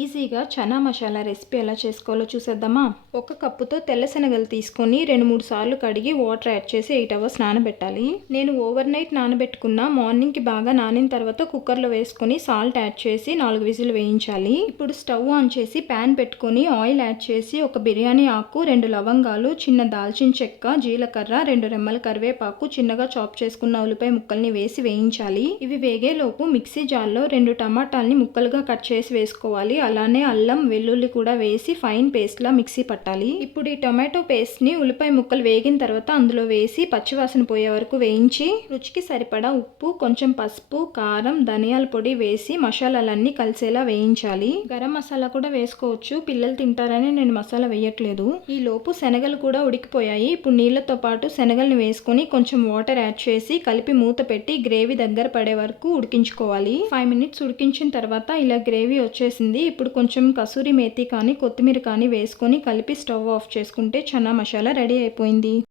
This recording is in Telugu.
ఈజీగా చనా మసాలా రెసిపీ ఎలా చేసుకోవాలో చూసేద్దామా. ఒక కప్పుతో తెల్ల శనగలు తీసుకొని 2-3 సార్లు కడిగి వాటర్ యాడ్ చేసి 8 అవర్స్ నానబెట్టాలి. నేను ఓవర్ నైట్ నానబెట్టుకున్న. మార్నింగ్కి బాగా నానిన తర్వాత కుక్కర్లో వేసుకొని సాల్ట్ యాడ్ చేసి 4 విజిల్ వేయించాలి. ఇప్పుడు స్టవ్ ఆన్ చేసి ప్యాన్ పెట్టుకొని ఆయిల్ యాడ్ చేసి ఒక బిర్యానీ ఆకు, 2 లవంగాలు, చిన్న దాల్చిన చెక్క, జీలకర్ర, 2 రెమ్మల కరివేపాకు, చిన్నగా చాప్ చేసుకున్న ఉల్లిపాయ ముక్కల్ని వేసి వేయించాలి. ఇవి వేగేలోపు మిక్సీ జార్లో 2 టమాటాలని ముక్కలుగా కట్ చేసి వేసుకోవాలి. అలానే అల్లం వెల్లుల్లి కూడా వేసి ఫైన్ పేస్ట్ లా మిక్సీ పట్టాలి. ఇప్పుడు ఈ టొమాటో పేస్ట్ ని ఉల్లిపాయ ముక్కలు వేగిన తర్వాత అందులో వేసి పచ్చివాసన పోయే వరకు వేయించి రుచికి సరిపడా ఉప్పు, కొంచెం పసుపు, కారం, ధనియాల పొడి వేసి మసాలాలన్నీ కలిసేలా వేయించాలి. గరం మసాలా కూడా వేసుకోవచ్చు, పిల్లలు తింటారని నేను మసాలా వేయట్లేదు. ఈ లోపు శనగలు కూడా ఉడికిపోయాయి. ఇప్పుడు నీళ్లతో పాటు శనగల్ని వేసుకొని కొంచెం వాటర్ యాడ్ చేసి కలిపి మూత పెట్టి గ్రేవీ దగ్గర పడే వరకు ఉడికించుకోవాలి. 5 మినిట్స్ ఉడికించిన తర్వాత ఇలా గ్రేవీ వచ్చేసింది. ఇప్పుడు కొంచెం కసూరి మేతి కానీ కొత్తిమీర కానీ వేసుకొని కలిపి స్టవ్ ఆఫ్ చేసుకుంటే చనా మసాలా రెడీ అయిపోయింది.